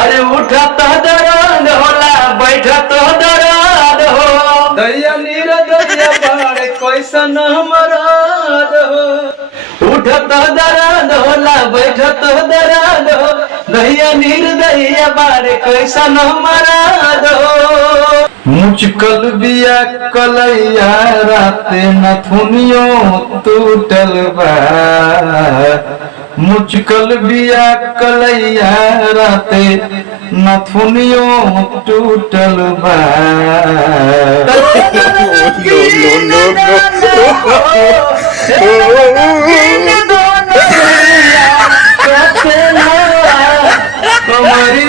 अरे उठा तो दर्द होला बैठा तो दर्द हो दैया नीर दैया बाड़े कैसन मराद हो उठा तो दर्द होला बैठा तो दर्द हो दैया निर्दया बारे कैसा न मराद हो मुचकल बिया कलैया राते नथुनियो टूटल बा मुचकल बिया कलैया राते नथुनियो टूटल बा No.